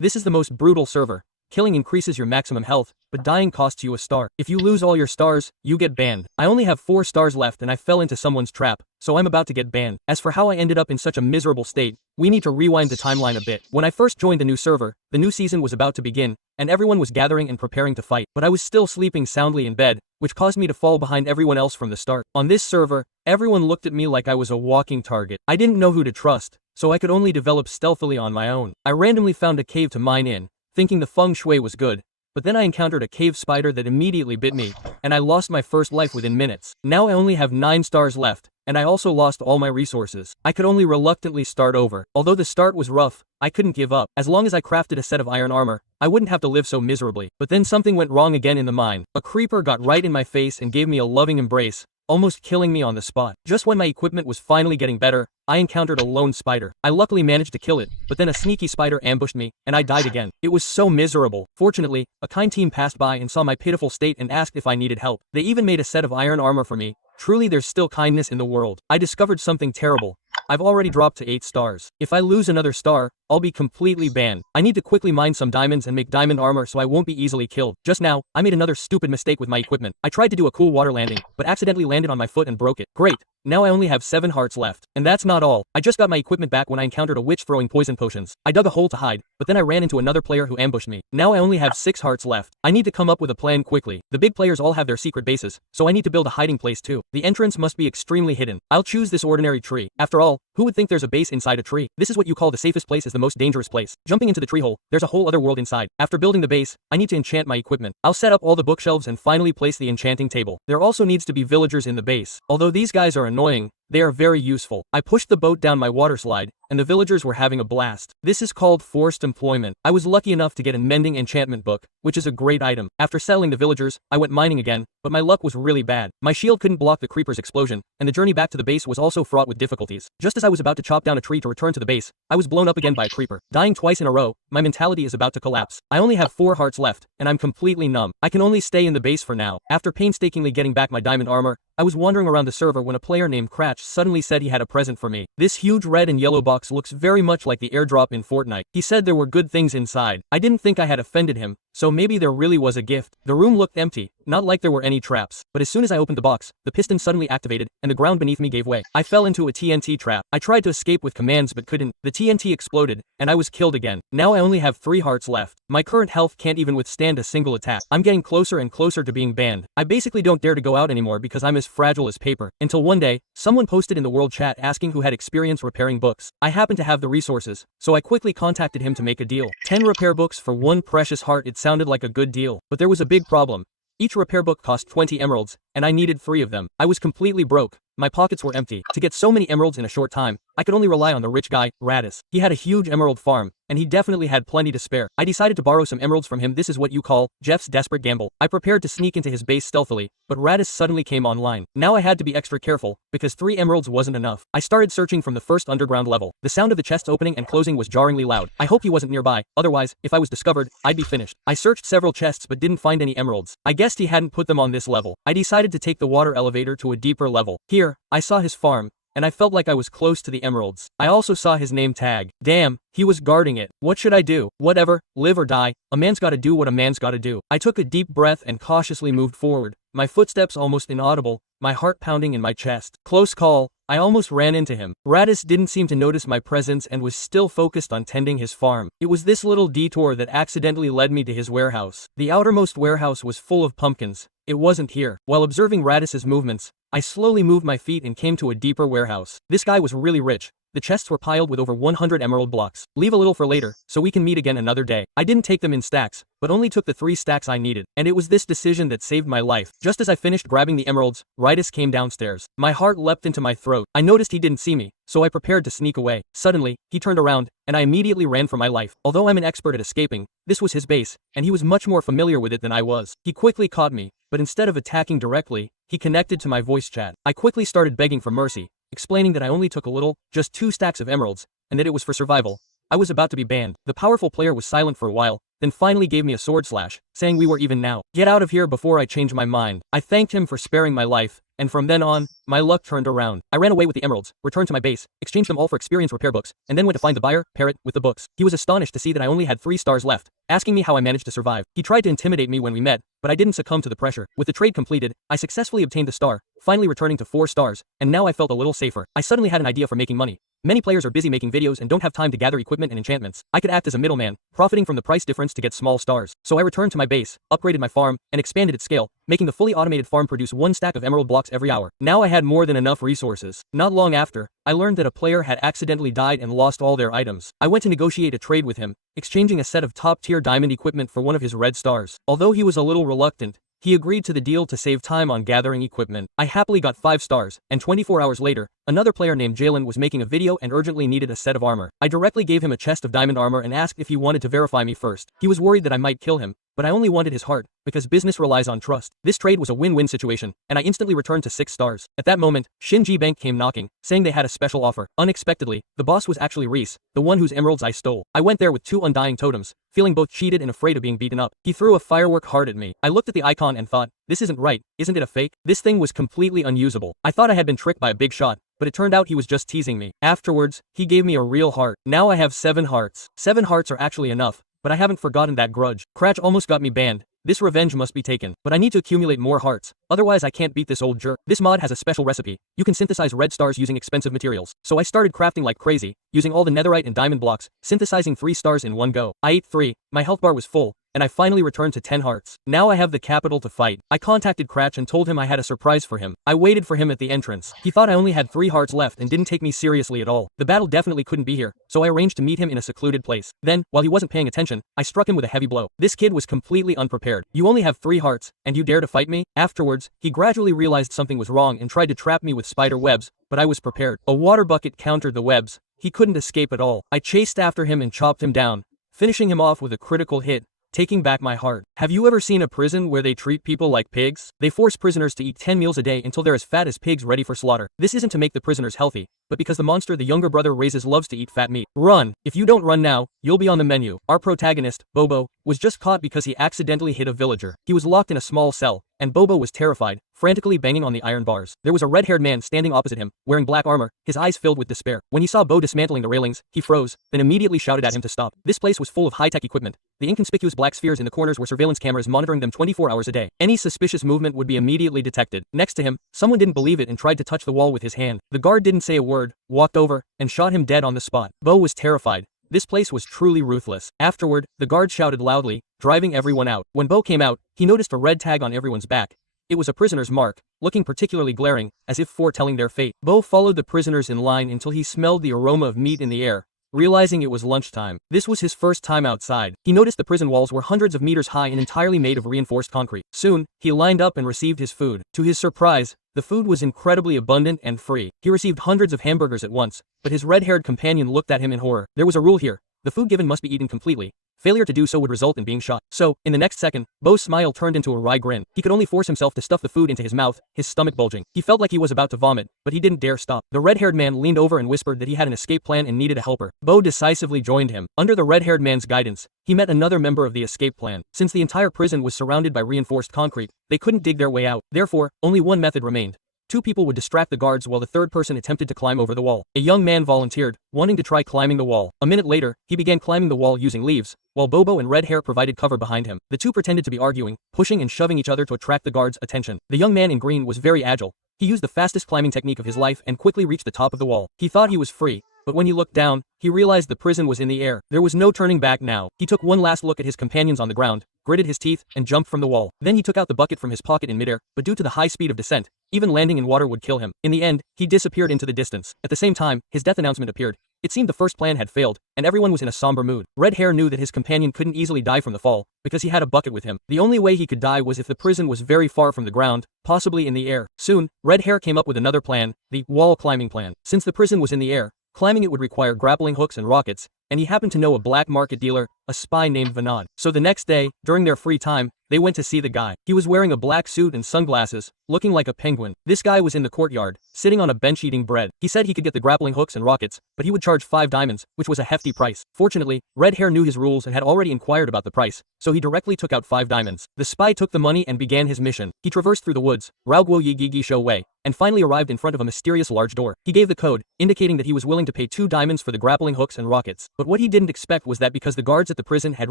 This is the most brutal server. Killing increases your maximum health, but dying costs you a star. If you lose all your stars, you get banned. I only have 4 stars left and I fell into someone's trap, so I'm about to get banned. As for how I ended up in such a miserable state, we need to rewind the timeline a bit. When I first joined the new server, the new season was about to begin, and everyone was gathering and preparing to fight, but I was still sleeping soundly in bed, which caused me to fall behind everyone else from the start. On this server, everyone looked at me like I was a walking target. I didn't know who to trust, so I could only develop stealthily on my own. I randomly found a cave to mine in, thinking the feng shui was good, but then I encountered a cave spider that immediately bit me, and I lost my first life within minutes. Now I only have 9 stars left, and I also lost all my resources. I could only reluctantly start over. Although the start was rough, I couldn't give up. As long as I crafted a set of iron armor, I wouldn't have to live so miserably. But then something went wrong again in the mine. A creeper got right in my face and gave me a loving embrace, almost killing me on the spot. Just when my equipment was finally getting better, I encountered a lone spider. I luckily managed to kill it, but then a sneaky spider ambushed me, and I died again. It was so miserable. Fortunately, a kind team passed by and saw my pitiful state and asked if I needed help. They even made a set of iron armor for me. Truly, there's still kindness in the world. I discovered something terrible. I've already dropped to 8 stars. If I lose another star, I'll be completely banned. I need to quickly mine some diamonds and make diamond armor so I won't be easily killed. Just now, I made another stupid mistake with my equipment. I tried to do a cool water landing, but accidentally landed on my foot and broke it. Great. Now I only have 7 hearts left. And that's not all. I just got my equipment back when I encountered a witch throwing poison potions. I dug a hole to hide, but then I ran into another player who ambushed me. Now I only have 6 hearts left. I need to come up with a plan quickly. The big players all have their secret bases, so I need to build a hiding place too. The entrance must be extremely hidden. I'll choose this ordinary tree. After all, who would think there's a base inside a tree? This is what you call the safest place is the most dangerous place. Jumping into the tree hole, there's a whole other world inside. After building the base, I need to enchant my equipment. I'll set up all the bookshelves and finally place the enchanting table. There also needs to be villagers in the base. Although these guys are annoying, they are very useful. I pushed the boat down my water slide, and the villagers were having a blast. This is called forced employment. I was lucky enough to get a mending enchantment book, which is a great item. After settling the villagers, I went mining again, but my luck was really bad. My shield couldn't block the creeper's explosion, and the journey back to the base was also fraught with difficulties. Just as I was about to chop down a tree to return to the base, I was blown up again by a creeper. Dying twice in a row, my mentality is about to collapse. I only have 4 hearts left, and I'm completely numb. I can only stay in the base for now. After painstakingly getting back my diamond armor, I was wandering around the server when a player named Cratch suddenly said he had a present for me. This huge red and yellow box looks very much like the airdrop in Fortnite. He said there were good things inside. I didn't think I had offended him, so maybe there really was a gift. The room looked empty, not like there were any traps. But as soon as I opened the box, the piston suddenly activated, and the ground beneath me gave way. I fell into a TNT trap. I tried to escape with commands but couldn't. The TNT exploded, and I was killed again. Now I only have 3 hearts left. My current health can't even withstand a single attack. I'm getting closer and closer to being banned. I basically don't dare to go out anymore because I'm as fragile as paper. Until one day, someone posted in the world chat asking who had experience repairing books. I happened to have the resources, so I quickly contacted him to make a deal. 10 repair books for 1 precious heart. It sounded like a good deal. But there was a big problem. Each repair book cost 20 emeralds, and I needed 3 of them. I was completely broke. My pockets were empty. To get so many emeralds in a short time, I could only rely on the rich guy, Radis. He had a huge emerald farm, and he definitely had plenty to spare. I decided to borrow some emeralds from him. This is what you call Jeff's desperate gamble. I prepared to sneak into his base stealthily, but Radis suddenly came online. Now I had to be extra careful, because 3 emeralds wasn't enough. I started searching from the first underground level. The sound of the chests opening and closing was jarringly loud. I hope he wasn't nearby, otherwise, if I was discovered, I'd be finished. I searched several chests but didn't find any emeralds. I guessed he hadn't put them on this level. I decided to take the water elevator to a deeper level. Here, I saw his farm, and I felt like I was close to the emeralds. I also saw his name tag. Damn, he was guarding it. What should I do? Whatever, live or die, a man's gotta do what a man's gotta do. I took a deep breath and cautiously moved forward, my footsteps almost inaudible, my heart pounding in my chest. Close call. I almost ran into him. Radis didn't seem to notice my presence and was still focused on tending his farm. It was this little detour that accidentally led me to his warehouse. The outermost warehouse was full of pumpkins. It wasn't here. While observing Radis's movements, I slowly moved my feet and came to a deeper warehouse. This guy was really rich. The chests were piled with over 100 emerald blocks. Leave a little for later, so we can meet again another day. I didn't take them in stacks, but only took the 3 stacks I needed. And it was this decision that saved my life. Just as I finished grabbing the emeralds, Radis came downstairs. My heart leapt into my throat. I noticed he didn't see me, so I prepared to sneak away. Suddenly, he turned around, and I immediately ran for my life. Although I'm an expert at escaping, this was his base, and he was much more familiar with it than I was. He quickly caught me, but instead of attacking directly, he connected to my voice chat. I quickly started begging for mercy, explaining that I only took a little, just 2 stacks of emeralds, and that it was for survival. I was about to be banned. The powerful player was silent for a while, then finally gave me a sword slash, saying we were even now. Get out of here before I change my mind. I thanked him for sparing my life, and from then on, my luck turned around. I ran away with the emeralds, returned to my base, exchanged them all for experience repair books, and then went to find the buyer, Parrot, with the books. He was astonished to see that I only had 3 stars left, asking me how I managed to survive. He tried to intimidate me when we met, but I didn't succumb to the pressure. With the trade completed, I successfully obtained the star, finally returning to 4 stars, and now I felt a little safer. I suddenly had an idea for making money. Many players are busy making videos and don't have time to gather equipment and enchantments. I could act as a middleman, profiting from the price difference to get small stars. So I returned to my base, upgraded my farm, and expanded its scale, making the fully automated farm produce 1 stack of emerald blocks every hour. Now I had more than enough resources. Not long after, I learned that a player had accidentally died and lost all their items. I went to negotiate a trade with him, exchanging a set of top-tier diamond equipment for one of his red stars. Although he was a little reluctant, he agreed to the deal to save time on gathering equipment. I happily got 5 stars, and 24 hours later, another player named Jalen was making a video and urgently needed a set of armor. I directly gave him a chest of diamond armor and asked if he wanted to verify me first. He was worried that I might kill him, but I only wanted his heart, because business relies on trust. This trade was a win-win situation, and I instantly returned to 6 stars. At that moment, Shinji Bank came knocking, saying they had a special offer. Unexpectedly, the boss was actually Reese, the one whose emeralds I stole. I went there with 2 undying totems, feeling both cheated and afraid of being beaten up. He threw a firework heart at me. I looked at the icon and thought, this isn't right, isn't it a fake? This thing was completely unusable. I thought I had been tricked by a big shot, but it turned out he was just teasing me. Afterwards, he gave me a real heart. Now I have 7 hearts. 7 hearts are actually enough, but I haven't forgotten that grudge. Cratch almost got me banned. This revenge must be taken, but I need to accumulate more hearts, otherwise I can't beat this old jerk. This mod has a special recipe. You can synthesize red stars using expensive materials. So I started crafting like crazy, using all the netherite and diamond blocks, synthesizing 3 stars in one go. I ate 3, my health bar was full, and I finally returned to 10 hearts. Now I have the capital to fight. I contacted Cratch and told him I had a surprise for him. I waited for him at the entrance. He thought I only had 3 hearts left and didn't take me seriously at all. The battle definitely couldn't be here, so I arranged to meet him in a secluded place. Then, while he wasn't paying attention, I struck him with a heavy blow. This kid was completely unprepared. You only have 3 hearts, and you dare to fight me? Afterwards, he gradually realized something was wrong and tried to trap me with spider webs, but I was prepared. A water bucket countered the webs. He couldn't escape at all. I chased after him and chopped him down, finishing him off with a critical hit, taking back my heart. Have you ever seen a prison where they treat people like pigs? They force prisoners to eat 10 meals a day until they're as fat as pigs ready for slaughter. This isn't to make the prisoners healthy, but because the monster the younger brother raises loves to eat fat meat. Run! If you don't run now, you'll be on the menu. Our protagonist, Bobo, was just caught because he accidentally hit a villager. He was locked in a small cell, and Bobo was terrified, frantically banging on the iron bars. There was a red-haired man standing opposite him, wearing black armor, his eyes filled with despair. When he saw Bo dismantling the railings, he froze, then immediately shouted at him to stop. This place was full of high-tech equipment. The inconspicuous black spheres in the corners were surveillance cameras monitoring them 24 hours a day. Any suspicious movement would be immediately detected. Next to him, someone didn't believe it and tried to touch the wall with his hand. The guard didn't say a word, walked over, and shot him dead on the spot. Bo was terrified. This place was truly ruthless. Afterward, the guard shouted loudly, driving everyone out. When Bo came out, he noticed a red tag on everyone's back. It was a prisoner's mark, looking particularly glaring, as if foretelling their fate. Bo followed the prisoners in line until he smelled the aroma of meat in the air, realizing it was lunchtime. This was his first time outside. He noticed the prison walls were hundreds of meters high and entirely made of reinforced concrete. Soon, he lined up and received his food. To his surprise, the food was incredibly abundant and free. He received hundreds of hamburgers at once, but his red-haired companion looked at him in horror. There was a rule here. The food given must be eaten completely. Failure to do so would result in being shot. So, in the next second, Bo's smile turned into a wry grin. He could only force himself to stuff the food into his mouth, his stomach bulging. He felt like he was about to vomit, but he didn't dare stop. The red-haired man leaned over and whispered that he had an escape plan and needed a helper. Bo decisively joined him. Under the red-haired man's guidance, he met another member of the escape plan. Since the entire prison was surrounded by reinforced concrete, they couldn't dig their way out. Therefore, only one method remained. 2 people would distract the guards while the third person attempted to climb over the wall. A young man volunteered, wanting to try climbing the wall. A minute later, he began climbing the wall using leaves, while Bobo and Red Hair provided cover behind him. The 2 pretended to be arguing, pushing and shoving each other to attract the guards' attention. The young man in green was very agile. He used the fastest climbing technique of his life and quickly reached the top of the wall. He thought he was free, but when he looked down, he realized the prison was in the air. There was no turning back now. He took one last look at his companions on the ground, gritted his teeth, and jumped from the wall. Then he took out the bucket from his pocket in midair, but due to the high speed of descent, even landing in water would kill him. In the end, he disappeared into the distance. At the same time, his death announcement appeared. It seemed the first plan had failed, and everyone was in a somber mood. Red Hair knew that his companion couldn't easily die from the fall, because he had a bucket with him. The only way he could die was if the prison was very far from the ground, possibly in the air. Soon, Red Hair came up with another plan, the wall climbing plan. Since the prison was in the air, climbing it would require grappling hooks and rockets, and he happened to know a black market dealer, a spy named Vinod. So the next day, during their free time, they they went to see the guy. He was wearing a black suit and sunglasses, looking like a penguin. This guy was in the courtyard, sitting on a bench eating bread. He said he could get the grappling hooks and rockets, but he would charge 5 diamonds, which was a hefty price. Fortunately, Red Hair knew his rules and had already inquired about the price, so he directly took out 5 diamonds. The spy took the money and began his mission. He traversed through the woods, Raoguo Yigigi Show Wei, and finally arrived in front of a mysterious large door. He gave the code, indicating that he was willing to pay 2 diamonds for the grappling hooks and rockets. But what he didn't expect was that because the guards at the prison had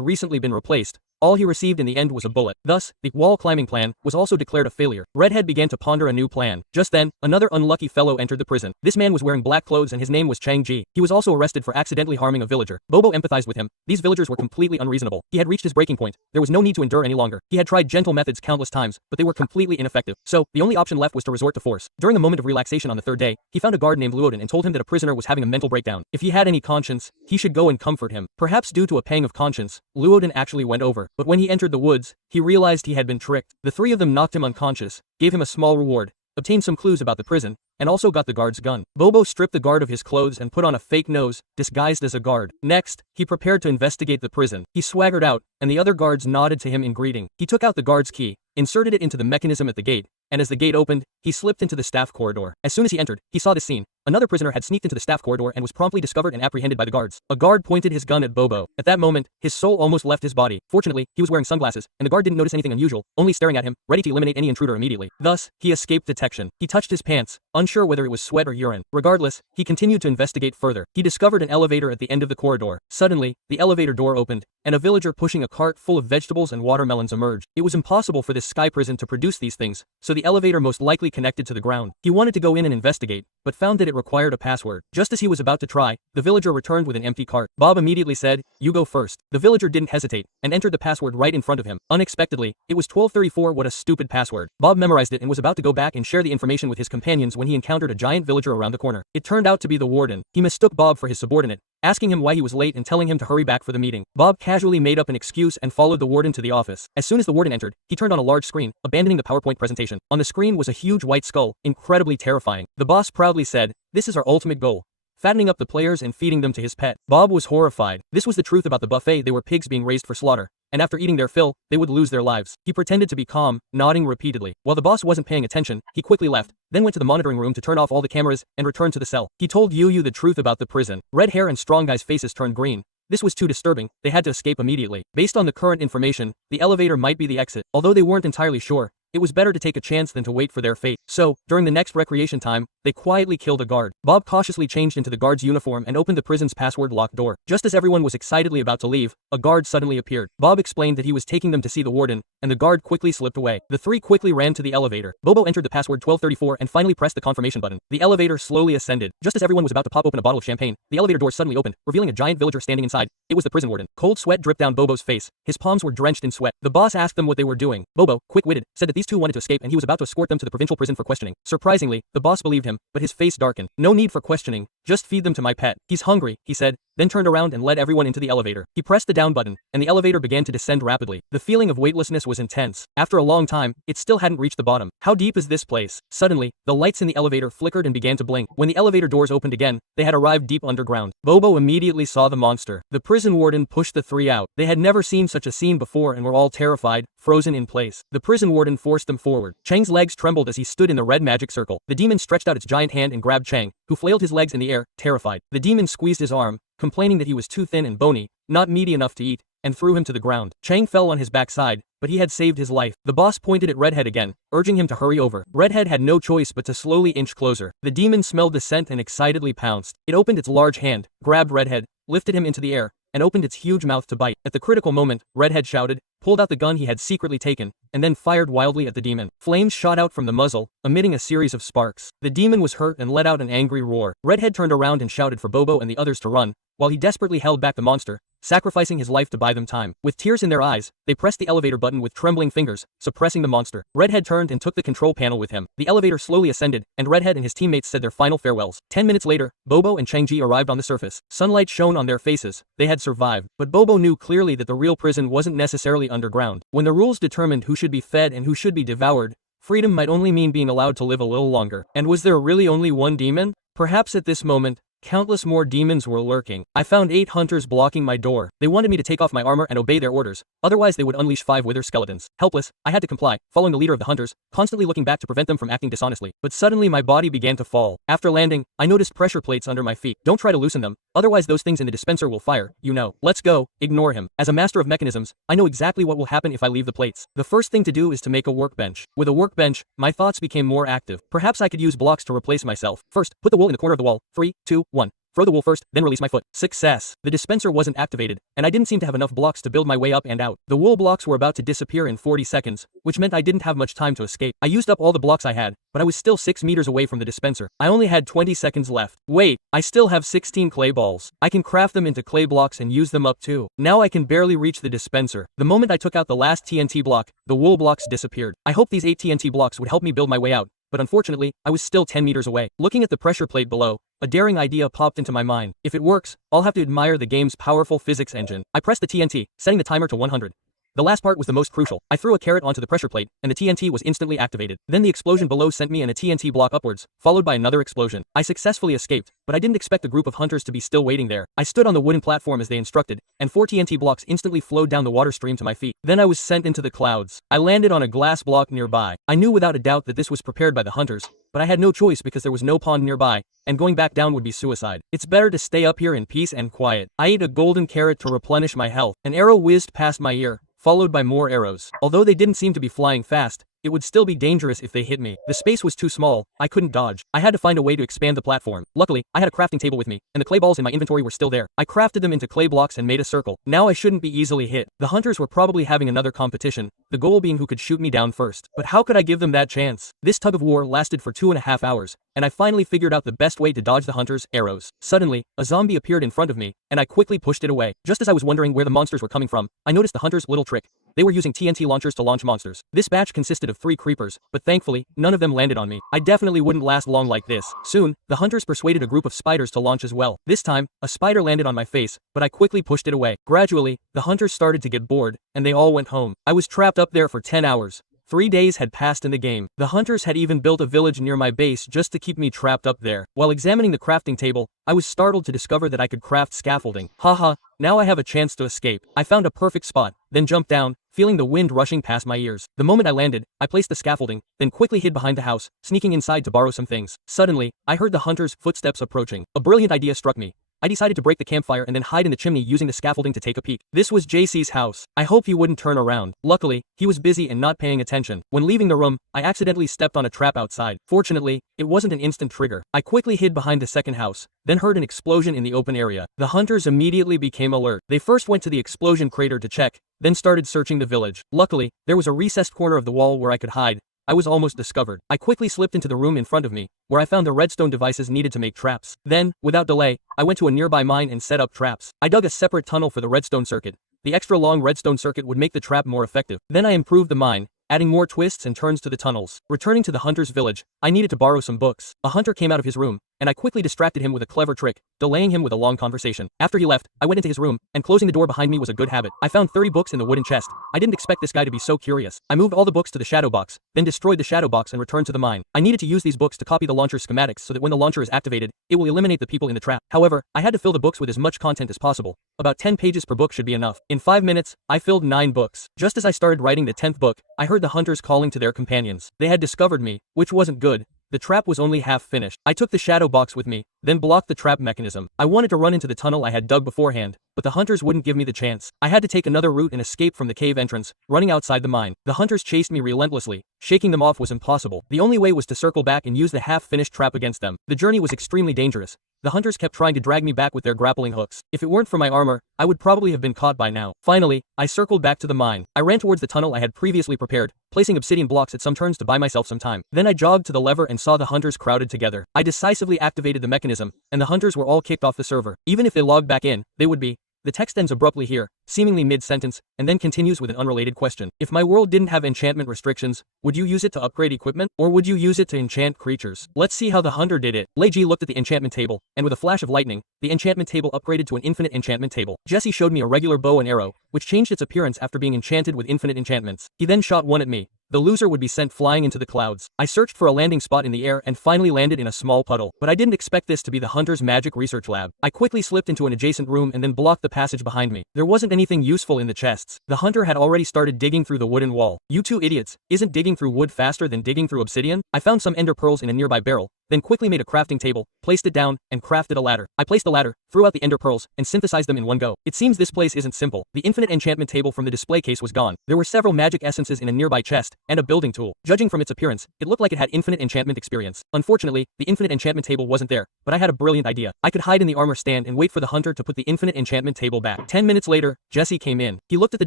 recently been replaced, all he received in the end was a bullet. Thus, the wall climbing plan was also declared a failure. Redhead began to ponder a new plan. Just then, another unlucky fellow entered the prison. This man was wearing black clothes and his name was Chang Ji. He was also arrested for accidentally harming a villager. Bobo empathized with him. These villagers were completely unreasonable. He had reached his breaking point. There was no need to endure any longer. He had tried gentle methods countless times, but they were completely ineffective. So, the only option left was to resort to force. During a moment of relaxation on the 3rd day, he found a guard named Luoden and told him that a prisoner was having a mental breakdown. If he had any conscience, he should go and comfort him. Perhaps due to a pang of conscience, Luoden actually went over. But when he entered the woods, he realized he had been tricked. The 3 of them knocked him unconscious, gave him a small reward, obtained some clues about the prison, and also got the guard's gun. Bobo stripped the guard of his clothes and put on a fake nose, disguised as a guard. Next, he prepared to investigate the prison. He swaggered out, and the other guards nodded to him in greeting. He took out the guard's key, inserted it into the mechanism at the gate, and as the gate opened, he slipped into the staff corridor. As soon as he entered, he saw this scene. Another prisoner had sneaked into the staff corridor and was promptly discovered and apprehended by the guards. A guard pointed his gun at Bobo. At that moment, his soul almost left his body. Fortunately, he was wearing sunglasses, and the guard didn't notice anything unusual, only staring at him, ready to eliminate any intruder immediately. Thus, he escaped detection. He touched his pants, unsure whether it was sweat or urine. Regardless, he continued to investigate further. He discovered an elevator at the end of the corridor. Suddenly, the elevator door opened, and a villager pushing a cart full of vegetables and watermelons emerged. It was impossible for this sky prison to produce these things, so the elevator most likely connected to the ground. He wanted to go in and investigate, but found that it required a password. Just as he was about to try, the villager returned with an empty cart. Bob immediately said, "You go first." The villager didn't hesitate, and entered the password right in front of him. Unexpectedly, it was 1234. What a stupid password. Bob memorized it and was about to go back and share the information with his companions when he encountered a giant villager around the corner. It turned out to be the warden. He mistook Bob for his subordinate, asking him why he was late and telling him to hurry back for the meeting. Bob casually made up an excuse and followed the warden to the office. As soon as the warden entered, he turned on a large screen, abandoning the PowerPoint presentation. On the screen was a huge white skull, incredibly terrifying. The boss proudly said, "This is our ultimate goal. Fattening up the players and feeding them to his pet." Bob was horrified. This was the truth about the buffet. They were pigs being raised for slaughter, and after eating their fill, they would lose their lives. He pretended to be calm, nodding repeatedly. While the boss wasn't paying attention, he quickly left, then went to the monitoring room to turn off all the cameras and returned to the cell. He told Yu the truth about the prison. Red Hair and Strong Guy's faces turned green. This was too disturbing. They had to escape immediately. Based on the current information, the elevator might be the exit. Although they weren't entirely sure, it was better to take a chance than to wait for their fate. So, during the next recreation time, they quietly killed a guard. Bob cautiously changed into the guard's uniform and opened the prison's password-locked door. Just as everyone was excitedly about to leave, a guard suddenly appeared. Bob explained that he was taking them to see the warden, and the guard quickly slipped away. The 3 quickly ran to the elevator. Bobo entered the password 1234 and finally pressed the confirmation button. The elevator slowly ascended. Just as everyone was about to pop open a bottle of champagne, the elevator door suddenly opened, revealing a giant villager standing inside. It was the prison warden. Cold sweat dripped down Bobo's face. His palms were drenched in sweat. The boss asked them what they were doing. Bobo, quick-witted, said that these 2 wanted to escape and he was about to escort them to the provincial prison for questioning. Surprisingly, the boss believed him, but his face darkened. "No need for questioning. Just feed them to my pet. He's hungry," he said, then turned around and led everyone into the elevator. He pressed the down button, and the elevator began to descend rapidly. The feeling of weightlessness was intense. After a long time, it still hadn't reached the bottom. How deep is this place? Suddenly, the lights in the elevator flickered and began to blink. When the elevator doors opened again, they had arrived deep underground. Bobo immediately saw the monster. The prison warden pushed the 3 out. They had never seen such a scene before and were all terrified, frozen in place. The prison warden forced them forward. Chang's legs trembled as he stood in the red magic circle. The demon stretched out its giant hand and grabbed Chang, who flailed his legs in the air, terrified. The demon squeezed his arm, complaining that he was too thin and bony, not meaty enough to eat, and threw him to the ground. Chang fell on his backside, but he had saved his life. The boss pointed at Redhead again, urging him to hurry over. Redhead had no choice but to slowly inch closer. The demon smelled the scent and excitedly pounced. It opened its large hand, grabbed Redhead, lifted him into the air, and opened its huge mouth to bite. At the critical moment, Redhead shouted, pulled out the gun he had secretly taken, and then fired wildly at the demon. Flames shot out from the muzzle, emitting a series of sparks. The demon was hurt and let out an angry roar. Redhead turned around and shouted for Bobo and the others to run, while he desperately held back the monster, sacrificing his life to buy them time. With tears in their eyes, they pressed the elevator button with trembling fingers, suppressing the monster. Redhead turned and took the control panel with him. The elevator slowly ascended, and Redhead and his teammates said their final farewells. 10 minutes later, Bobo and Changji arrived on the surface. Sunlight shone on their faces. They had survived. But Bobo knew clearly that the real prison wasn't necessarily underground. When the rules determined who should be fed and who should be devoured, freedom might only mean being allowed to live a little longer. And was there really only one demon? Perhaps at this moment, countless more demons were lurking. I found 8 hunters blocking my door. They wanted me to take off my armor and obey their orders, otherwise they would unleash 5 wither skeletons. Helpless, I had to comply, following the leader of the hunters, constantly looking back to prevent them from acting dishonestly. But suddenly my body began to fall. After landing, I noticed pressure plates under my feet. Don't try to loosen them, otherwise those things in the dispenser will fire, you know. Let's go, ignore him. As a master of mechanisms, I know exactly what will happen if I leave the plates. The first thing to do is to make a workbench. With a workbench, my thoughts became more active. Perhaps I could use blocks to replace myself. First, put the wool in the corner of the wall. 3, 2, 1. Throw the wool first, then release my foot. Success. The dispenser wasn't activated, and I didn't seem to have enough blocks to build my way up and out. The wool blocks were about to disappear in 40 seconds, which meant I didn't have much time to escape. I used up all the blocks I had, but I was still 6 meters away from the dispenser. I only had 20 seconds left. Wait, I still have 16 clay balls. I can craft them into clay blocks and use them up too. Now I can barely reach the dispenser. The moment I took out the last TNT block, the wool blocks disappeared. I hoped these 8 TNT blocks would help me build my way out, but unfortunately, I was still 10 meters away. Looking at the pressure plate below, a daring idea popped into my mind. If it works, I'll have to admire the game's powerful physics engine. I pressed the TNT, setting the timer to 100. The last part was the most crucial. I threw a carrot onto the pressure plate, and the TNT was instantly activated. Then the explosion below sent me and a TNT block upwards, followed by another explosion. I successfully escaped, but I didn't expect the group of hunters to be still waiting there. I stood on the wooden platform as they instructed, and 4 TNT blocks instantly flowed down the water stream to my feet. Then I was sent into the clouds. I landed on a glass block nearby. I knew without a doubt that this was prepared by the hunters, but I had no choice because there was no pond nearby, and going back down would be suicide. It's better to stay up here in peace and quiet. I ate a golden carrot to replenish my health. An arrow whizzed past my ear, followed by more arrows. Although they didn't seem to be flying fast, it would still be dangerous if they hit me. The space was too small, I couldn't dodge. I had to find a way to expand the platform. Luckily, I had a crafting table with me, and the clay balls in my inventory were still there. I crafted them into clay blocks and made a circle. Now I shouldn't be easily hit. The hunters were probably having another competition, the goal being who could shoot me down first. But how could I give them that chance? This tug of war lasted for 2.5 hours, and I finally figured out the best way to dodge the hunters' arrows. Suddenly, a zombie appeared in front of me, and I quickly pushed it away. Just as I was wondering where the monsters were coming from, I noticed the hunters' little trick. They were using TNT launchers to launch monsters. This batch consisted of 3 creepers, but thankfully, none of them landed on me. I definitely wouldn't last long like this. Soon, the hunters persuaded a group of spiders to launch as well. This time, a spider landed on my face, but I quickly pushed it away. Gradually, the hunters started to get bored, and they all went home. I was trapped up there for 10 hours. 3 days had passed in the game. The hunters had even built a village near my base just to keep me trapped up there. While examining the crafting table, I was startled to discover that I could craft scaffolding. Haha, now I have a chance to escape. I found a perfect spot, then jumped down, feeling the wind rushing past my ears. The moment I landed, I placed the scaffolding, then quickly hid behind the house, sneaking inside to borrow some things. Suddenly, I heard the hunters' footsteps approaching. A brilliant idea struck me. I decided to break the campfire and then hide in the chimney using the scaffolding to take a peek. This was JC's house. I hope he wouldn't turn around. Luckily, he was busy and not paying attention. When leaving the room, I accidentally stepped on a trap outside. Fortunately, it wasn't an instant trigger. I quickly hid behind the second house, then heard an explosion in the open area. The hunters immediately became alert. They first went to the explosion crater to check, then started searching the village. Luckily, there was a recessed corner of the wall where I could hide. I was almost discovered. I quickly slipped into the room in front of me, where I found the redstone devices needed to make traps. Then, without delay, I went to a nearby mine and set up traps. I dug a separate tunnel for the redstone circuit. The extra long redstone circuit would make the trap more effective. Then I improved the mine, adding more twists and turns to the tunnels. Returning to the hunter's village, I needed to borrow some books. A hunter came out of his room, and I quickly distracted him with a clever trick, delaying him with a long conversation. After he left, I went into his room, and closing the door behind me was a good habit. I found 30 books in the wooden chest. I didn't expect this guy to be so curious. I moved all the books to the shadow box, then destroyed the shadow box and returned to the mine. I needed to use these books to copy the launcher's schematics so that when the launcher is activated, it will eliminate the people in the trap. However, I had to fill the books with as much content as possible. About 10 pages per book should be enough. In 5 minutes, I filled 9 books. Just as I started writing the 10th book, I heard the hunters calling to their companions. They had discovered me, which wasn't good. The trap was only half finished. I took the shadow box with me, then blocked the trap mechanism. I wanted to run into the tunnel I had dug beforehand, but the hunters wouldn't give me the chance. I had to take another route and escape from the cave entrance, running outside the mine. The hunters chased me relentlessly. Shaking them off was impossible. The only way was to circle back and use the half-finished trap against them. The journey was extremely dangerous. The hunters kept trying to drag me back with their grappling hooks. If it weren't for my armor, I would probably have been caught by now. Finally, I circled back to the mine. I ran towards the tunnel I had previously prepared, placing obsidian blocks at some turns to buy myself some time. Then I jogged to the lever and saw the hunters crowded together. I decisively activated the mechanism, and the hunters were all kicked off the server. Even if they logged back in, they would be. The text ends abruptly here, seemingly mid-sentence, and then continues with an unrelated question. If my world didn't have enchantment restrictions, would you use it to upgrade equipment? Or would you use it to enchant creatures? Let's see how the hunter did it. Lei Ji looked at the enchantment table, and with a flash of lightning, the enchantment table upgraded to an infinite enchantment table. Jesse showed me a regular bow and arrow, which changed its appearance after being enchanted with infinite enchantments. He then shot one at me. the loser would be sent flying into the clouds. I searched for a landing spot in the air and finally landed in a small puddle. But I didn't expect this to be the hunter's magic research lab. I quickly slipped into an adjacent room and then blocked the passage behind me. There wasn't anything useful in the chests. The hunter had already started digging through the wooden wall. You two idiots, isn't digging through wood faster than digging through obsidian? I found some ender pearls in a nearby barrel, then quickly made a crafting table, placed it down, and crafted a ladder. I placed the ladder, threw out the ender pearls, and synthesized them in one go. It seems this place isn't simple. The infinite enchantment table from the display case was gone. There were several magic essences in a nearby chest, and a building tool. Judging from its appearance, it looked like it had infinite enchantment experience. Unfortunately, the infinite enchantment table wasn't there, but I had a brilliant idea. I could hide in the armor stand and wait for the hunter to put the infinite enchantment table back. 10 minutes later, Jesse came in. He looked at the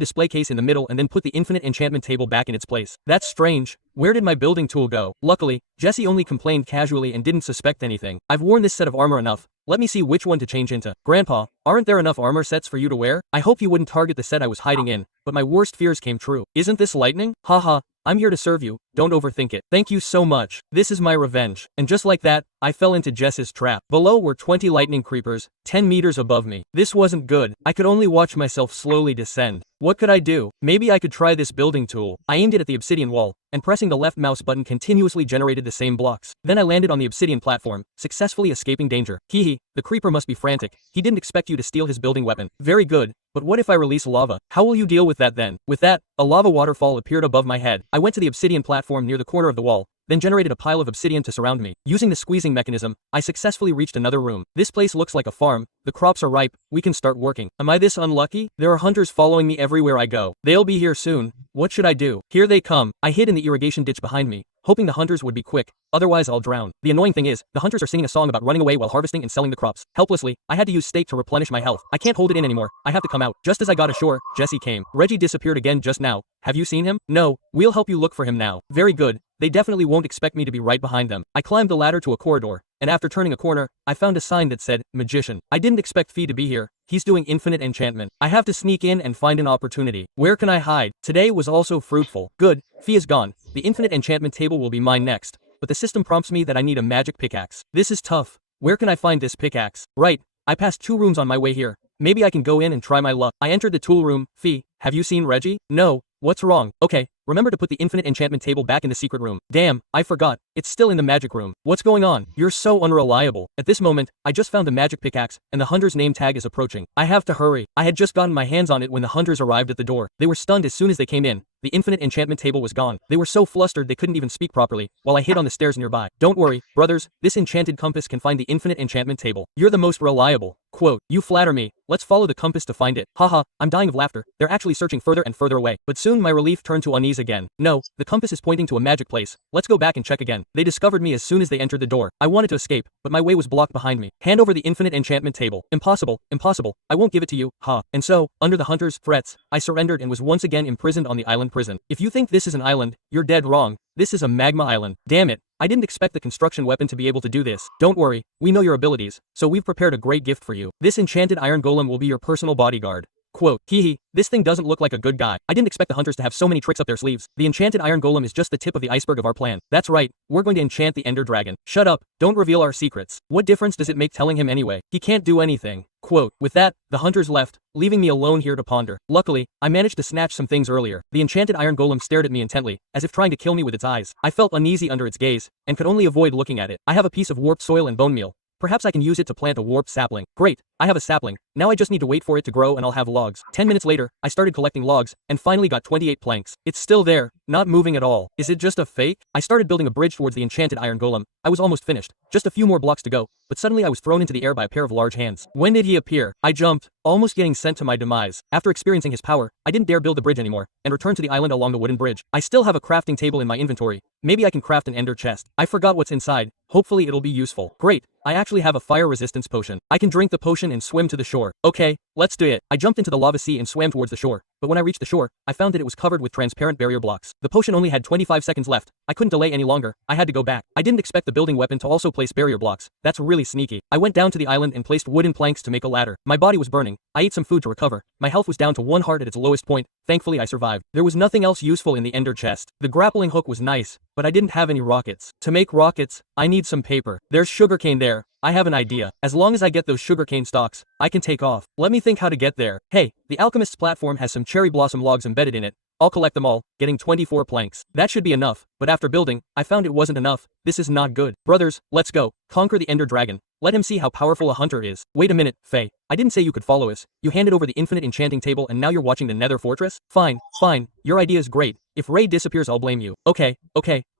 display case in the middle and then put the infinite enchantment table back in its place. That's strange. Where did my building tool go? Luckily, Jesse only complained casually and didn't suspect anything. I've worn this set of armor enough. Let me see which one to change into. Grandpa, aren't there enough armor sets for you to wear? I hope you wouldn't target the set I was hiding in, but my worst fears came true. Isn't this lightning? Haha, I'm here to serve you, don't overthink it. Thank you so much. This is my revenge. And just like that, I fell into Jess's trap. Below were 20 lightning creepers, 10 meters above me. This wasn't good. I could only watch myself slowly descend. What could I do? Maybe I could try this building tool. I aimed it at the obsidian wall, and pressing the left mouse button continuously generated the same blocks. Then I landed on the obsidian platform, successfully escaping danger. Hehe, the creeper must be frantic. He didn't expect you to steal his building weapon. Very good. But what if I release lava? How will you deal with that then? With that, a lava waterfall appeared above my head. I went to the obsidian platform near the corner of the wall, then generated a pile of obsidian to surround me. Using the squeezing mechanism, I successfully reached another room. This place looks like a farm. The crops are ripe. We can start working. Am I this unlucky? There are hunters following me everywhere I go. They'll be here soon. What should I do? Here they come. I hid in the irrigation ditch behind me, hoping the hunters would be quick, otherwise I'll drown. The annoying thing is, the hunters are singing a song about running away while harvesting and selling the crops. Helplessly, I had to use steak to replenish my health. I can't hold it in anymore. I have to come out. Just as I got ashore, Jesse came. Reggie disappeared again just now. Have you seen him? No. We'll help you look for him now. Very good. They definitely won't expect me to be right behind them. I climbed the ladder to a corridor, and after turning a corner, I found a sign that said, Magician. I didn't expect Fee to be here. He's doing infinite enchantment. I have to sneak in and find an opportunity. Where can I hide? Today was also fruitful. Good. Fee is gone. The infinite enchantment table will be mine next. But the system prompts me that I need a magic pickaxe. This is tough. Where can I find this pickaxe? Right. I passed 2 rooms on my way here. Maybe I can go in and try my luck. I entered the tool room. Fee, have you seen Reggie? No. What's wrong? Okay, remember to put the infinite enchantment table back in the secret room. Damn, I forgot. It's still in the magic room. What's going on? You're so unreliable. At this moment, I just found the magic pickaxe, and the hunter's name tag is approaching. I have to hurry. I had just gotten my hands on it when the hunters arrived at the door. They were stunned as soon as they came in. The infinite enchantment table was gone. They were so flustered they couldn't even speak properly, while I hid on the stairs nearby. Don't worry, brothers, this enchanted compass can find the infinite enchantment table. You're the most reliable. Quote, you flatter me. Let's follow the compass to find it. Haha, I'm dying of laughter. They're actually searching further and further away. But soon my relief turned to unease again. No, the compass is pointing to a magic place. Let's go back and check again. They discovered me as soon as they entered the door. I wanted to escape, but my way was blocked behind me. Hand over the infinite enchantment table. Impossible, impossible. I won't give it to you. Ha. And so, under the hunter's threats, I surrendered and was once again imprisoned on the island prison. If you think this is an island, you're dead wrong. This is a magma island. Damn it. I didn't expect the construction weapon to be able to do this. Don't worry, we know your abilities, so we've prepared a great gift for you. This enchanted iron golem will be your personal bodyguard. Quote, hehe, this thing doesn't look like a good guy. I didn't expect the hunters to have so many tricks up their sleeves. The enchanted iron golem is just the tip of the iceberg of our plan. That's right, we're going to enchant the ender dragon. Shut up, don't reveal our secrets. What difference does it make telling him anyway? He can't do anything. Quote, with that, the hunters left, leaving me alone here to ponder. Luckily, I managed to snatch some things earlier. The enchanted iron golem stared at me intently, as if trying to kill me with its eyes. I felt uneasy under its gaze, and could only avoid looking at it. I have a piece of warped soil and bone meal. Perhaps I can use it to plant a warped sapling. Great, I have a sapling. Now I just need to wait for it to grow and I'll have logs. 10 minutes later, I started collecting logs, and finally got 28 planks. It's still there, not moving at all. Is it just a fake? I started building a bridge towards the enchanted iron golem. I was almost finished. Just a few more blocks to go, but suddenly I was thrown into the air by a pair of large hands. When did he appear? I jumped, almost getting sent to my demise. After experiencing his power, I didn't dare build the bridge anymore, and returned to the island along the wooden bridge. I still have a crafting table in my inventory. Maybe I can craft an ender chest. I forgot what's inside. Hopefully it'll be useful. Great, I actually have a fire resistance potion. I can drink the potion and swim to the shore. Okay, let's do it. I jumped into the lava sea and swam towards the shore, but when I reached the shore, I found that it was covered with transparent barrier blocks. The potion only had 25 seconds left. I couldn't delay any longer. I had to go back. I didn't expect the building weapon to also place barrier blocks. That's really sneaky. I went down to the island and placed wooden planks to make a ladder. My body was burning. I ate some food to recover. My health was down to 1 heart at its lowest point. Thankfully I survived. There was nothing else useful in the ender chest. The grappling hook was nice, but I didn't have any rockets. To make rockets, I need some paper. There's sugarcane there. I have an idea. As long as I get those sugarcane stalks, I can take off. Let me think how to get there. Hey, the alchemist's platform has some cherry blossom logs embedded in it. I'll collect them all, getting 24 planks. That should be enough, but after building, I found it wasn't enough. This is not good. Brothers, let's go. Conquer the Ender Dragon. Let him see how powerful a hunter is. Wait a minute, Faye. I didn't say you could follow us. You handed over the infinite enchanting table and now you're watching the Nether Fortress? Fine, fine. Your idea is great. If Ray disappears, I'll blame you. Okay,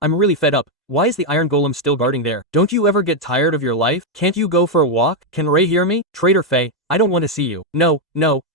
I'm really fed up. Why is the Iron Golem still guarding there? Don't you ever get tired of your life? Can't you go for a walk? Can Ray hear me? Traitor Faye, I don't want to see you. No,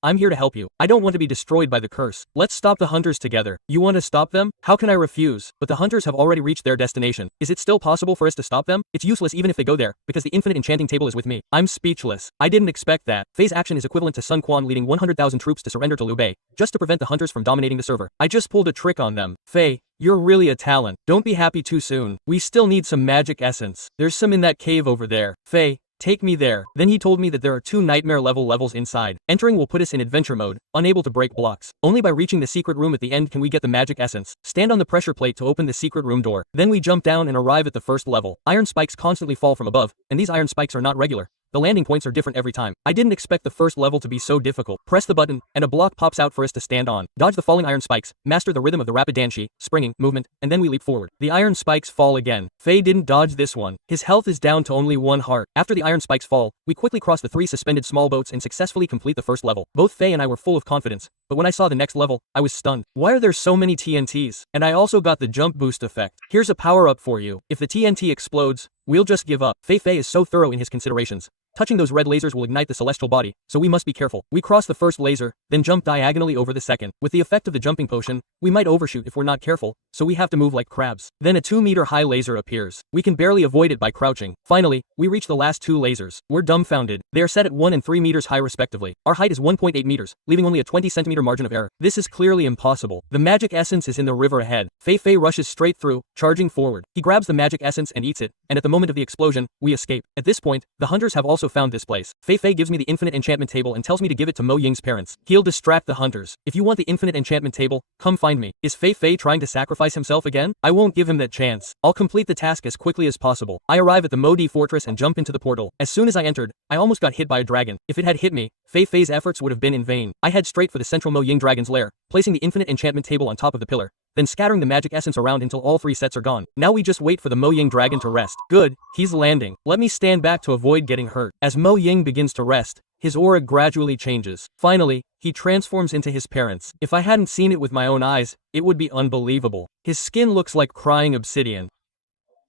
I'm here to help you. I don't want to be destroyed by the curse. Let's stop the hunters together. You want to stop them? How can I refuse? But the hunters have already reached their destination. Is it still possible for us to stop them? It's useless even if they go there, because the infinite enchanting table is with me. I'm speechless. I didn't expect that. Faye's action is equivalent to Sun Quan leading 100,000 troops to surrender to Liu Bei, just to prevent the hunters from dominating the server. I just pulled a trick on them. Faye, you're really a talent. Don't be happy too soon. We still need some magic essence. There's some in that cave over there. Faye, take me there. Then he told me that there are 2 nightmare level levels inside. Entering will put us in adventure mode, unable to break blocks. Only by reaching the secret room at the end can we get the magic essence. Stand on the pressure plate to open the secret room door. Then we jump down and arrive at the first level. Iron spikes constantly fall from above, and these iron spikes are not regular. The landing points are different every time. I didn't expect the first level to be so difficult. Press the button, and a block pops out for us to stand on. Dodge the falling iron spikes, master the rhythm of the rapid danshi, springing, movement, and then we leap forward. The iron spikes fall again. Faye didn't dodge this one. His health is down to only 1 heart. After the iron spikes fall, we quickly cross the 3 suspended small boats and successfully complete the first level. Both Faye and I were full of confidence, but when I saw the next level, I was stunned. Why are there so many TNTs? And I also got the jump boost effect. Here's a power-up for you. If the TNT explodes, we'll just give up. Faye is so thorough in his considerations. Touching those red lasers will ignite the celestial body, so we must be careful. We cross the first laser, then jump diagonally over the second. With the effect of the jumping potion, we might overshoot if we're not careful, so we have to move like crabs. Then a 2-meter high laser appears. We can barely avoid it by crouching. Finally, we reach the last 2 lasers. We're dumbfounded. They are set at 1 and 3 meters high respectively. Our height is 1.8 meters, leaving only a 20-centimeter margin of error. This is clearly impossible. The magic essence is in the river ahead. Faye rushes straight through, charging forward. He grabs the magic essence and eats it, and at the moment of the explosion, we escape. At this point, the hunters have also found this place. Faye gives me the infinite enchantment table and tells me to give it to Mo Ying's parents. He'll distract the hunters. If you want the infinite enchantment table, come find me. Is Faye trying to sacrifice himself again? I won't give him that chance. I'll complete the task as quickly as possible. I arrive at the Mo Di fortress and jump into the portal. As soon as I entered, I almost got hit by a dragon. If it had hit me, Faye's efforts would have been in vain. I head straight for the central Mo Ying dragon's lair, placing the infinite enchantment table on top of the pillar, then scattering the magic essence around until all 3 sets are gone. Now we just wait for the Mo Ying dragon to rest. Good, he's landing. Let me stand back to avoid getting hurt. As Mo Ying begins to rest, his aura gradually changes. Finally, he transforms into his parents. If I hadn't seen it with my own eyes, it would be unbelievable. His skin looks like crying obsidian.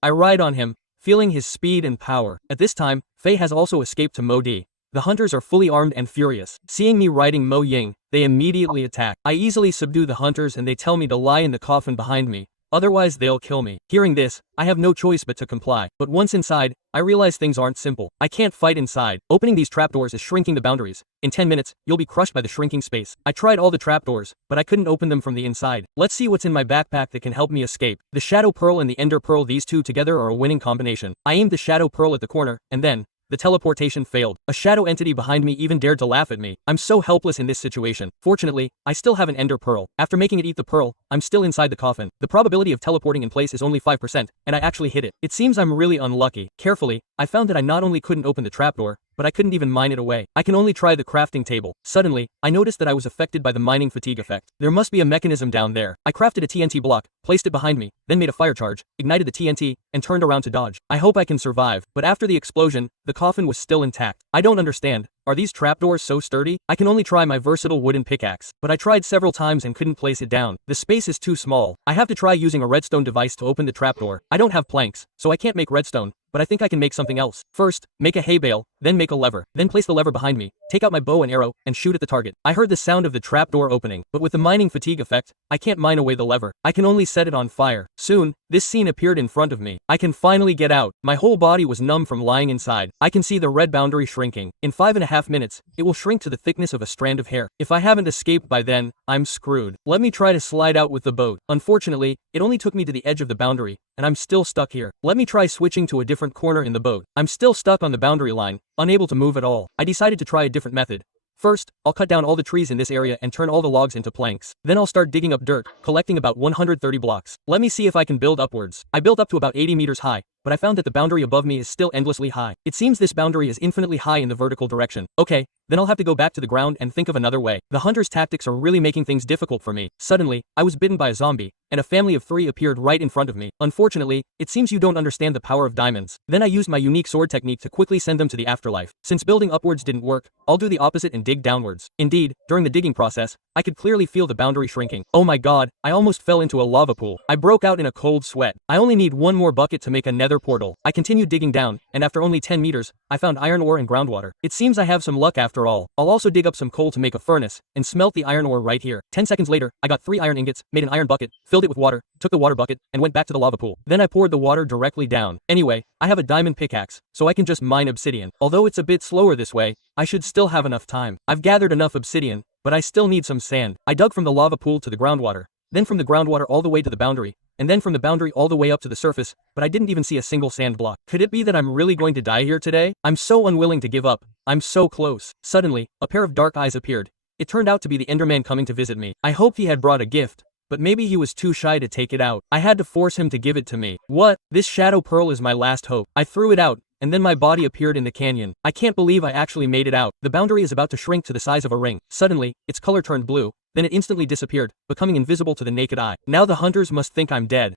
I ride on him, feeling his speed and power. At this time, Faye has also escaped to Mo Di. The hunters are fully armed and furious. Seeing me riding Mo Ying, they immediately attack. I easily subdue the hunters and they tell me to lie in the coffin behind me. Otherwise they'll kill me. Hearing this, I have no choice but to comply. But once inside, I realize things aren't simple. I can't fight inside. Opening these trapdoors is shrinking the boundaries. In 10 minutes, you'll be crushed by the shrinking space. I tried all the trapdoors, but I couldn't open them from the inside. Let's see what's in my backpack that can help me escape. The Shadow Pearl and the Ender Pearl, these 2 together are a winning combination. I aimed the Shadow Pearl at the corner, and then, the teleportation failed. A shadow entity behind me even dared to laugh at me. I'm so helpless in this situation. Fortunately, I still have an Ender Pearl. After making it eat the pearl, I'm still inside the coffin. The probability of teleporting in place is only 5%, and I actually hit it. It seems I'm really unlucky. Carefully, I found that I not only couldn't open the trapdoor, but I couldn't even mine it away. I can only try the crafting table. Suddenly, I noticed that I was affected by the mining fatigue effect. There must be a mechanism down there. I crafted a TNT block, placed it behind me, then made a fire charge, ignited the TNT, and turned around to dodge. I hope I can survive. But after the explosion, the coffin was still intact. I don't understand. Are these trapdoors so sturdy? I can only try my versatile wooden pickaxe, but I tried several times and couldn't place it down. The space is too small. I have to try using a redstone device to open the trapdoor. I don't have planks, so I can't make redstone, but I think I can make something else. First, make a hay bale, then make a lever, then place the lever behind me, take out my bow and arrow, and shoot at the target. I heard the sound of the trapdoor opening, but with the mining fatigue effect, I can't mine away the lever. I can only set it on fire. Soon, this scene appeared in front of me. I can finally get out. My whole body was numb from lying inside. I can see the red boundary shrinking. In 5.5 minutes, it will shrink to the thickness of a strand of hair. If I haven't escaped by then, I'm screwed. Let me try to slide out with the boat. Unfortunately, it only took me to the edge of the boundary, and I'm still stuck here. Let me try switching to a different corner in the boat. I'm still stuck on the boundary line, unable to move at all. I decided to try a different method. First, I'll cut down all the trees in this area and turn all the logs into planks. Then I'll start digging up dirt, collecting about 130 blocks. Let me see if I can build upwards. I built up to about 80 meters high, but I found that the boundary above me is still endlessly high. It seems this boundary is infinitely high in the vertical direction. Okay, then I'll have to go back to the ground and think of another way. The hunter's tactics are really making things difficult for me. Suddenly, I was bitten by a zombie, and a family of 3 appeared right in front of me. Unfortunately, it seems you don't understand the power of diamonds. Then I used my unique sword technique to quickly send them to the afterlife. Since building upwards didn't work, I'll do the opposite and dig downwards. Indeed, during the digging process, I could clearly feel the boundary shrinking. Oh my god, I almost fell into a lava pool. I broke out in a cold sweat. I only need one more bucket to make a nether portal. I continued digging down, and after only 10 meters, I found iron ore and groundwater. It seems I have some luck after all. I'll also dig up some coal to make a furnace, and smelt the iron ore right here. 10 seconds later, I got 3 iron ingots, made an iron bucket, filled it with water, took the water bucket, and went back to the lava pool. Then I poured the water directly down. Anyway, I have a diamond pickaxe, so I can just mine obsidian. Although it's a bit slower this way, I should still have enough time. I've gathered enough obsidian, but I still need some sand. I dug from the lava pool to the groundwater, then from the groundwater all the way to the boundary, and then from the boundary all the way up to the surface, but I didn't even see a single sand block. Could it be that I'm really going to die here today? I'm so unwilling to give up. I'm so close. Suddenly, a pair of dark eyes appeared. It turned out to be the Enderman coming to visit me. I hoped he had brought a gift, but maybe he was too shy to take it out. I had to force him to give it to me. What? This shadow pearl is my last hope. I threw it out, and then my body appeared in the canyon. I can't believe I actually made it out. The boundary is about to shrink to the size of a ring. Suddenly, its color turned blue, then it instantly disappeared, becoming invisible to the naked eye. Now the hunters must think I'm dead.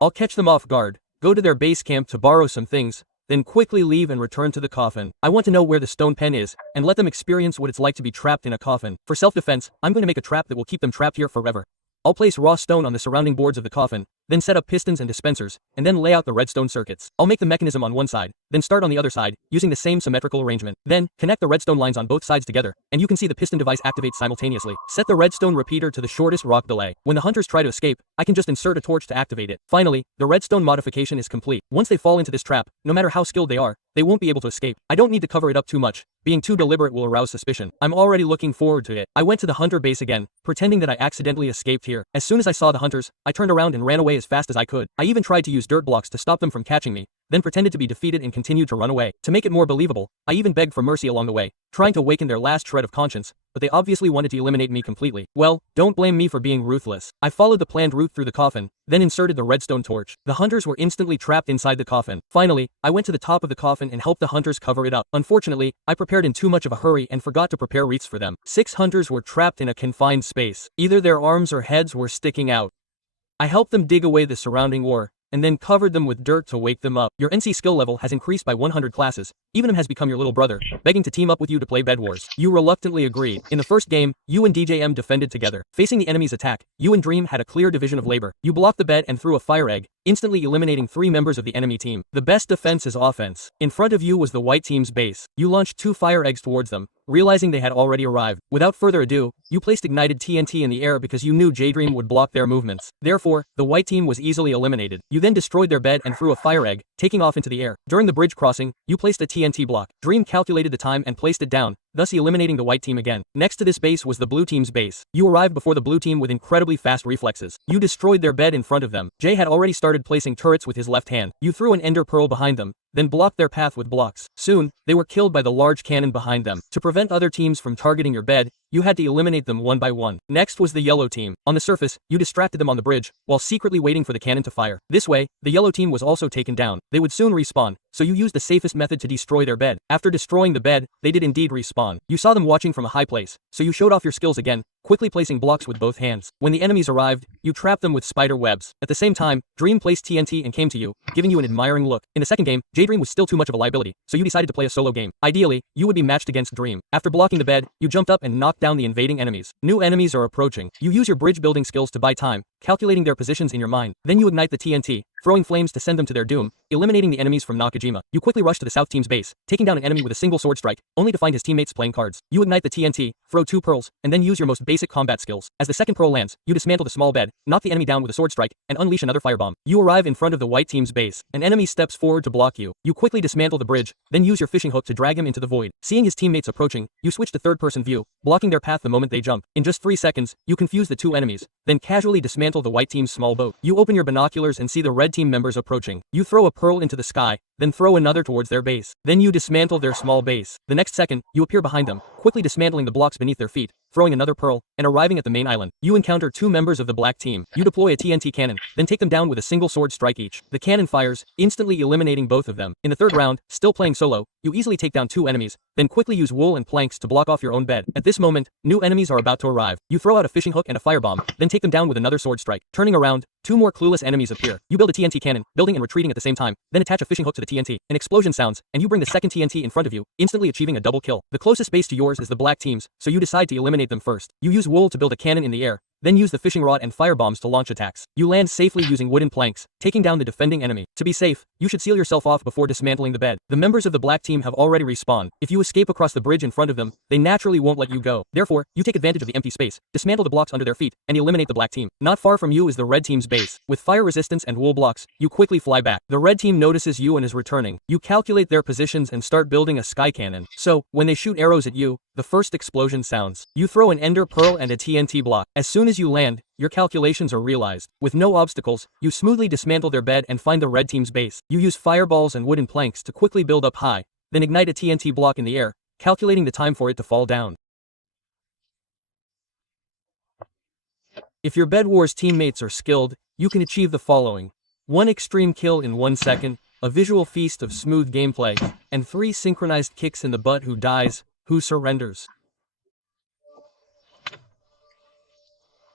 I'll catch them off guard, go to their base camp to borrow some things, then quickly leave and return to the coffin. I want to know where the stone pen is, and let them experience what it's like to be trapped in a coffin. For self-defense, I'm going to make a trap that will keep them trapped here forever. I'll place raw stone on the surrounding boards of the coffin, then set up pistons and dispensers, and then lay out the redstone circuits. I'll make the mechanism on one side, then start on the other side, using the same symmetrical arrangement. Then, connect the redstone lines on both sides together, and you can see the piston device activate simultaneously. Set the redstone repeater to the shortest rock delay. When the hunters try to escape, I can just insert a torch to activate it. Finally, the redstone modification is complete. Once they fall into this trap, no matter how skilled they are, they won't be able to escape. I don't need to cover it up too much. Being too deliberate will arouse suspicion. I'm already looking forward to it. I went to the hunter base again, pretending that I accidentally escaped here. As soon as I saw the hunters, I turned around and ran away as fast as I could. I even tried to use dirt blocks to stop them from catching me, then pretended to be defeated and continued to run away. To make it more believable, I even begged for mercy along the way, trying to awaken their last shred of conscience, but they obviously wanted to eliminate me completely. Well, don't blame me for being ruthless. I followed the planned route through the coffin, then inserted the redstone torch. The hunters were instantly trapped inside the coffin. Finally, I went to the top of the coffin and helped the hunters cover it up. Unfortunately, I prepared in too much of a hurry and forgot to prepare wreaths for them. 6 hunters were trapped in a confined space. Either their arms or heads were sticking out. I helped them dig away the surrounding ore, and then covered them with dirt to wake them up. Your NC skill level has increased by 100 classes. Evenem has become your little brother, begging to team up with you to play Bed Wars. You reluctantly agreed. In the first game, you and DJM defended together. Facing the enemy's attack, you and Dream had a clear division of labor. You blocked the bed and threw a fire egg, instantly eliminating 3 members of the enemy team. The best defense is offense. In front of you was the white team's base. You launched 2 fire eggs towards them, realizing they had already arrived. Without further ado, you placed ignited TNT in the air because you knew J-Dream would block their movements. Therefore, the white team was easily eliminated. You then destroyed their bed and threw a fire egg, taking off into the air. During the bridge crossing, you placed a TNT block. Dream calculated the time and placed it down, thus eliminating the white team again. Next to this base was the blue team's base. You arrived before the blue team with incredibly fast reflexes. You destroyed their bed in front of them. Jay had already started placing turrets with his left hand. You threw an ender pearl behind them, then blocked their path with blocks. Soon, they were killed by the large cannon behind them. To prevent other teams from targeting your bed, you had to eliminate them one by one. Next was the yellow team. On the surface, you distracted them on the bridge, while secretly waiting for the cannon to fire. This way, the yellow team was also taken down. They would soon respawn, so you used the safest method to destroy their bed. After destroying the bed, they did indeed respawn. You saw them watching from a high place, so you showed off your skills again, quickly placing blocks with both hands. When the enemies arrived, you trapped them with spider webs. At the same time, Dream placed TNT and came to you, giving you an admiring look. In the second game, J-Dream was still too much of a liability, so you decided to play a solo game. Ideally, you would be matched against Dream. After blocking the bed, you jumped up and knocked down the invading enemies. New enemies are approaching. You use your bridge building skills to buy time, calculating their positions in your mind. Then you ignite the TNT, throwing flames to send them to their doom, eliminating the enemies from Nakajima. You quickly rush to the south team's base, taking down an enemy with a single sword strike, only to find his teammates playing cards. You ignite the TNT, throw 2 pearls, and then use your most basic combat skills. As the second pearl lands, you dismantle the small bed, knock the enemy down with a sword strike, and unleash another firebomb. You arrive in front of the white team's base. An enemy steps forward to block you. You quickly dismantle the bridge, then use your fishing hook to drag him into the void. Seeing his teammates approaching, you switch to third-person view, blocking their path the moment they jump. In just 3 seconds, you confuse the 2 enemies, then casually dismantle the white team's small boat. You open your binoculars and see the red team members approaching. You throw a pearl into the sky, then throw another towards their base. Then you dismantle their small base. The next second, you appear behind them, quickly dismantling the blocks beneath their feet, throwing another pearl, and arriving at the main island. You encounter 2 members of the black team. You deploy a TNT cannon, then take them down with a single sword strike each. The cannon fires, instantly eliminating both of them. In the third round, still playing solo, you easily take down 2 enemies, then quickly use wool and planks to block off your own bed. At this moment, new enemies are about to arrive. You throw out a fishing hook and a firebomb, then take them down with another sword strike. Turning around, 2 more clueless enemies appear. You build a TNT cannon, building and retreating at the same time, then attach a fishing hook to the TNT. An explosion sounds, and you bring the second TNT in front of you, instantly achieving a double kill. The closest base to yours is the black team's, so you decide to eliminate them first. You use wool to build a cannon in the air, then use the fishing rod and firebombs to launch attacks. You land safely using wooden planks, taking down the defending enemy. To be safe, you should seal yourself off before dismantling the bed. The members of the black team have already respawned. If you escape across the bridge in front of them, they naturally won't let you go. Therefore, you take advantage of the empty space, dismantle the blocks under their feet, and eliminate the black team. Not far from you is the red team's base. With fire resistance and wool blocks, you quickly fly back. The red team notices you and is returning. You calculate their positions and start building a sky cannon. So, when they shoot arrows at you, the first explosion sounds. You throw an ender pearl and a TNT block. As soon as you land, your calculations are realized. With no obstacles, you smoothly dismantle their bed and find the red team's base. You use fireballs and wooden planks to quickly build up high, then ignite a TNT block in the air, calculating the time for it to fall down. If your Bed Wars teammates are skilled, you can achieve the following: 1 extreme kill in 1 second, a visual feast of smooth gameplay, and 3 synchronized kicks in the butt. Who dies, who surrenders?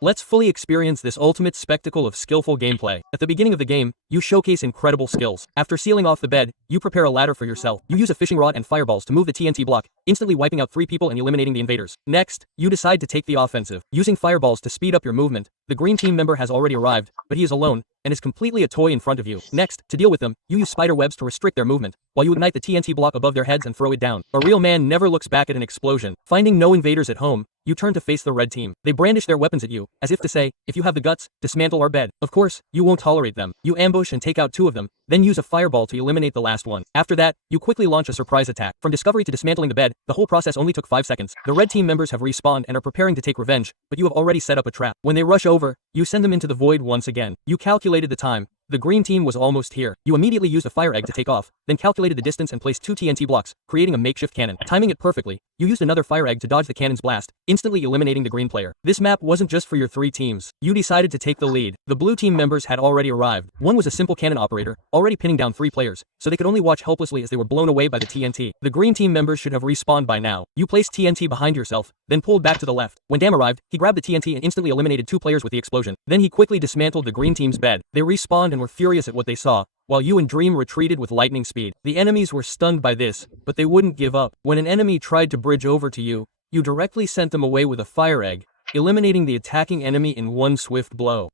Let's fully experience this ultimate spectacle of skillful gameplay. At the beginning of the game, you showcase incredible skills. After sealing off the bed, you prepare a ladder for yourself. You use a fishing rod and fireballs to move the TNT block, instantly wiping out 3 people and eliminating the invaders. Next, you decide to take the offensive. Using fireballs to speed up your movement, the green team member has already arrived, but he is alone, and is completely a toy in front of you. Next, to deal with them, you use spider webs to restrict their movement, while you ignite the TNT block above their heads and throw it down. A real man never looks back at an explosion. Finding no invaders at home, you turn to face the red team. They brandish their weapons at you, as if to say, if you have the guts, dismantle our bed. Of course, you won't tolerate them. You ambush and take out 2 of them, then use a fireball to eliminate the last one. After that, you quickly launch a surprise attack. From discovery to dismantling the bed, the whole process only took 5 seconds. The red team members have respawned and are preparing to take revenge, but you have already set up a trap. When they rush over, you send them into the void once again. You calculated the time. The green team was almost here. You immediately used a fire egg to take off, then calculated the distance and placed 2 TNT blocks, creating a makeshift cannon. Timing it perfectly, you used another fire egg to dodge the cannon's blast, instantly eliminating the green player. This map wasn't just for your 3 teams. You decided to take the lead. The blue team members had already arrived. One was a simple cannon operator, already pinning down 3 players, so they could only watch helplessly as they were blown away by the TNT. The green team members should have respawned by now. You placed TNT behind yourself, then pulled back to the left. When Dam arrived, he grabbed the TNT and instantly eliminated 2 players with the explosion. Then he quickly dismantled the green team's bed. They respawned and were furious at what they saw, while you and Dream retreated with lightning speed. The enemies were stunned by this, but they wouldn't give up. When an enemy tried to bridge over to you, you directly sent them away with a fire egg, eliminating the attacking enemy in 1 swift blow.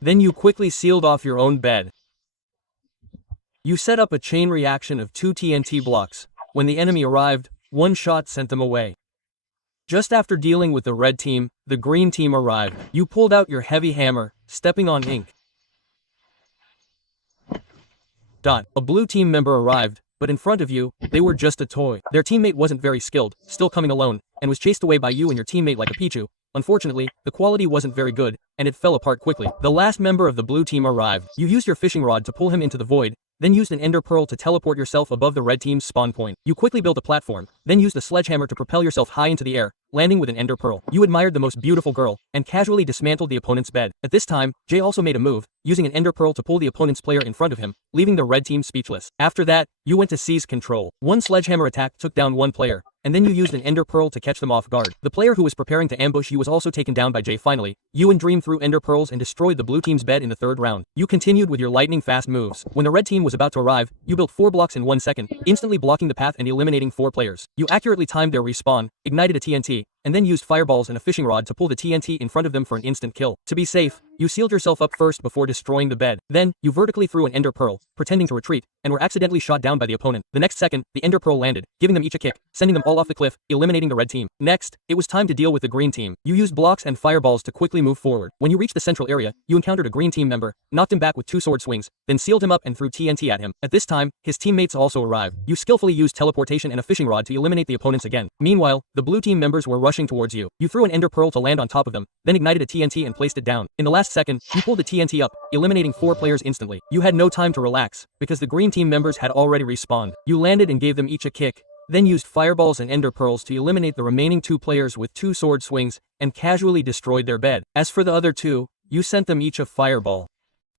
Then you quickly sealed off your own bed. You set up a chain reaction of 2 TNT blocks. When the enemy arrived, 1 shot sent them away. Just after dealing with the red team, the green team arrived. You pulled out your heavy hammer, stepping on ink. A blue team member arrived, but in front of you, they were just a toy. Their teammate wasn't very skilled, still coming alone, and was chased away by you and your teammate like a Pichu. Unfortunately, the quality wasn't very good, and it fell apart quickly. The last member of the blue team arrived. You used your fishing rod to pull him into the void, then used an ender pearl to teleport yourself above the red team's spawn point. You quickly built a platform, then used a sledgehammer to propel yourself high into the air, landing with an ender pearl. You admired the most beautiful girl, and casually dismantled the opponent's bed. At this time, Jay also made a move, using an ender pearl to pull the opponent's player in front of him, leaving the red team speechless. After that, you went to seize control. 1 sledgehammer attack took down 1 player, and then you used an ender pearl to catch them off guard. The player who was preparing to ambush you was also taken down by Jay. Finally, you and Dream threw ender pearls and destroyed the blue team's bed in the 3rd round. You continued with your lightning fast moves. When the red team was about to arrive, you built 4 blocks in 1 second, instantly blocking the path and eliminating 4 players. You accurately timed their respawn, ignited a TNT, and then used fireballs and a fishing rod to pull the TNT in front of them for an instant kill. To be safe, you sealed yourself up first before destroying the bed. Then, you vertically threw an ender pearl, pretending to retreat, and were accidentally shot down by the opponent. The next second, the ender pearl landed, giving them each a kick, sending them all off the cliff, eliminating the red team. Next, it was time to deal with the green team. You used blocks and fireballs to quickly move forward. When you reached the central area, you encountered a green team member, knocked him back with 2 sword swings, then sealed him up and threw TNT at him. At this time, his teammates also arrived. You skillfully used teleportation and a fishing rod to eliminate the opponents again. Meanwhile, the blue team members were rushing towards you. You threw an ender pearl to land on top of them, then ignited a TNT and placed it down. In the last last second, you pulled the TNT up, eliminating 4 players instantly. You had no time to relax, because the green team members had already respawned. You landed and gave them each a kick, then used fireballs and ender pearls to eliminate the remaining 2 players with 2 sword swings, and casually destroyed their bed. As for the other 2, you sent them each a fireball.